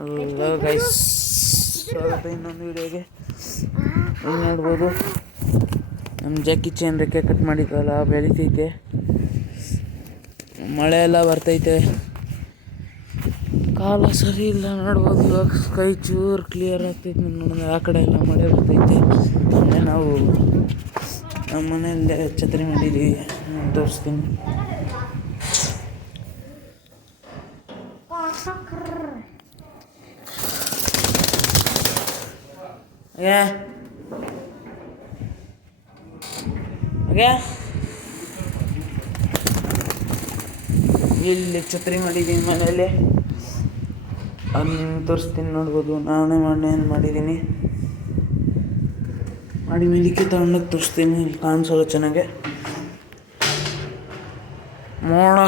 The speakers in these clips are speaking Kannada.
ಹಲೋ ಗೈಸ್, ಸ್ವಾಗತ ಇನ್ನೊಂದು ವಿಡಿಯೋಗೆ. ಇಲ್ಲಿ ನೋಡ್ಬೋದು ನಮ್ಮ ಜಾಕಿ ಚೇನ್ ರೆಕ್ಕೆ ಕಟ್ ಮಾಡಿದ್ವಲ್ಲ, ಬೆಳಿತೈತೆ. ಮಳೆ ಎಲ್ಲ ಬರ್ತೈತೆ, ಕಾಲ ಸರಿ ಇಲ್ಲ. ನೋಡ್ಬೋದು ಇವಾಗ ಸ್ಕೈ ಚೂರು ಕ್ಲಿಯರ್ ಆಗ್ತೈತೆ. ನೋಡಿದ್ರೆ ಆ ಕಡೆ ಎಲ್ಲ ಮಳೆ ಬರ್ತೈತೆ. ನಾವು ನಮ್ಮ ಮನೆಯಲ್ಲೇ ಛತ್ರಿ ಮಾಡಿದ್ದೀವಿ, ತೋರಿಸ್ತೀನಿ. ಇಲ್ಲಿ ಛತ್ರಿ ಮಾಡಿದ್ದೀನಿ ಮನೆಯಲ್ಲಿ, ಅದನ್ನ ತೋರಿಸ್ತೀನಿ. ನೋಡ್ಬೋದು ನಾನೇ ಮಾಡಿದ್ದೀನಿ. ಮಾಡಿ ಮೇಲಿಕ್ಕೆ ತಗೊಂಡೋಗಿ ತೋರಿಸ್ತೀನಿ. ಇಲ್ಲಿ ಕಾಣಿಸೋದು ಚೆನ್ನಾಗೆ. ಮೋಡ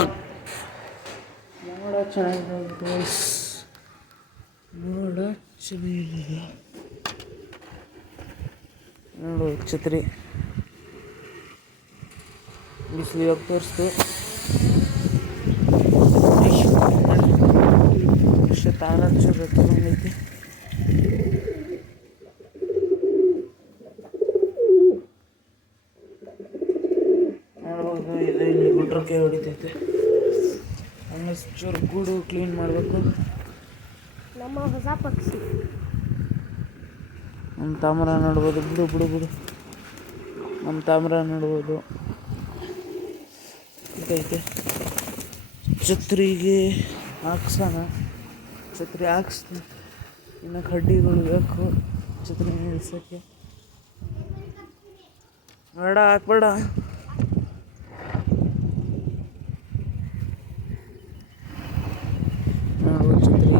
ಚೆನ್ನಾಗಿದೆ, ಮೋಡ ಚೆನ್ನಾಗಿದೆ. ನೋಡು ಛತ್ರಿ ಬಿಸಿಲು ಇವಾಗ ತೋರಿಸ್ತು. ತಾರ ತಗೊಂಡೈತಿ. ನೋಡ್ಬೋದು ಇದು ಇಲ್ಲಿ ಗುಡ್ರಕ್ಕೆ ಹೊಡಿತೈತೆ. ಆಮೇಲೆ ಚೂರು ಗೂಡು ಕ್ಲೀನ್ ಮಾಡಬೇಕು. ನಮ್ಮ ಹೊಸ ಪಕ್ಷಿ ನಮ್ಮ ತಾಮ್ರ ನೋಡ್ಬೋದು. ಬಿಡು ನಮ್ಮ ತಾಮ್ರ ನೋಡ್ಬೋದು. ಇದೈತೆ ಛತ್ರಿಗೆ ಹಾಕ್ಸೋಣ. ಛತ್ರಿ ಹಾಕ್ಸ್ತೀನಿ. ಇನ್ನು ಕಡ್ಡಿಗಳು ಬೇಕು ಛತ್ರಿ ನಿಲ್ಸೋಕ್ಕೆ. ಬೇಡ, ಹಾಕ್ಬೇಡ. ನಾವು ಛತ್ರಿ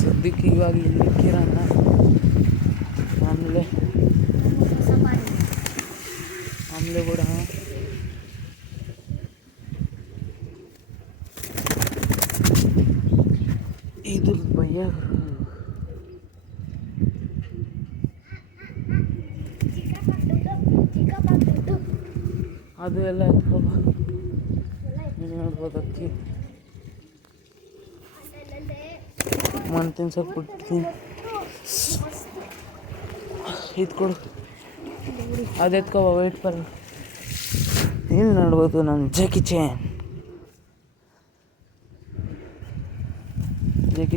ಸದ್ಯಕ್ಕೆ ಇವಾಗ ಇಲ್ಲಿ ಇಕ್ಕಿರೋಣ. ಆಮೇಲೆ ಕೂಡ ಇದು ಭಯ. ಅದು ಎಲ್ಲ ನೋಡ್ಬೋದು. ಅಕ್ಕಿ ಮಣ್ಣು ತಿನ್ಸೋಕೆ ಬಿಡ್ತೀನಿ. ಇದು ಕೊಡು, ಅದು ಎತ್ಕೋ, ವೆಯ್ಟ್ ಬರ. ಇಲ್ಲಿ ನೋಡ್ಬೋದು ನಮ್ಮ ಜಾಕಿ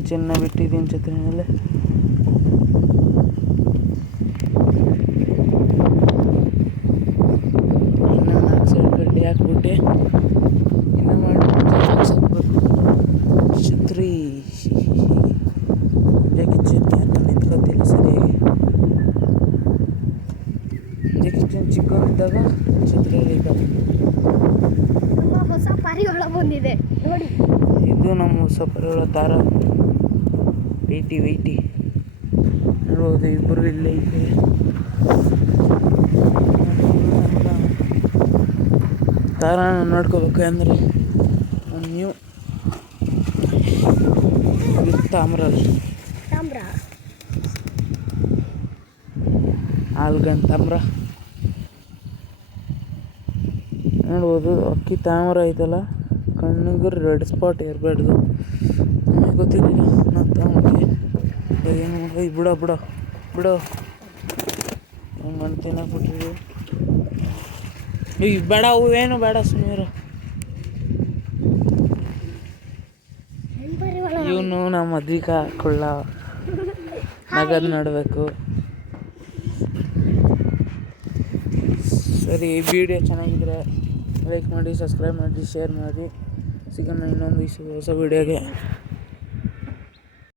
ಚೇನ್ನ ಬಿಟ್ಟಿದ್ದೀನಿ ಛತ್ರಿ ಮೇಲೆ. ಇನ್ನು 4 ಸೈಡ್ ಗಡ್ಡೆ ಹಾಕ್ಬಿಟ್ಟೆ ಇನ್ನು ಮಾಡ್ಬೇಕು ಛತ್ರಿ. ಜಾಕಿ ಚೇನ್ ಯಾಕೆ ನಿಂತ್ಕೊತಿಲ್ಲ ಸರಿಯಾಗಿ. ಜಾಕಿ ಚೇನ್ ಚಿಕ್ಕವನಿದ್ದಾಗ ಛತ್ರಿಯಲ್ಲಿ ಇದ್ದಾಗ. ಹೊಸ ಪಾರಿವಾಳ ಬಂದಿದೆ ನೋಡಿ. ಇದು ನಮ್ಮ ಹೊಸ ಪಾರಿವಾಳ ತಾರ. ವೈಟಿ ನೋಡ್ಬೋದು. ಇಬ್ಬರು ಇಲ್ಲೇ ಇದೆ. ತಾರ ನೋಡ್ಕೋಬೇಕು ಅಂದರೆ ನ್ಯೂ ತಾಮ್ರ ಆಲ್ಗನ್ ತಾಮ್ರ ನೋಡ್ಬೋದು. ಅಕ್ಕಿ ತಾಮ್ರ ಐತಲ್ಲ, ಕಣ್ಣಿಗೆ ರೆಡ್ ಸ್ಪಾಟ್ ಇರಬಾರ್ದು. ನನಗೆ ಗೊತ್ತಿರಲಿಲ್ಲ. ನಾನು ತಾಮ್ರಕ್ಕೆ ಏನು ಬಿಡೋ ಏನು ಮಣ್ಣು ತಿನ್ನಕ್ಬಿಟ್ಟಿದ್ವಿ. ಈಗ ಬೇಡ, ಏನು ಬೇಡ, ಸುಮ್ಮನೆ. ಇವನು ನಮ್ಮ ಮದ್ವಿಕ ಕೊಳ್ಳ ನಗದು ನೋಡಬೇಕು. ಸರಿ, ವಿಡಿಯೋ ಚೆನ್ನಾಗಿದ್ರೆ ಲೈಕ್ ಮಾಡಿ, ಸಬ್ಸ್ಕ್ರೈಬ್ ಮಾಡಿ, ಶೇರ್ ಮಾಡಿ. ಸಿಗೋಣ ಇನ್ನೊಂದು ಹೊಸ ವಿಡಿಯೋಗೆ.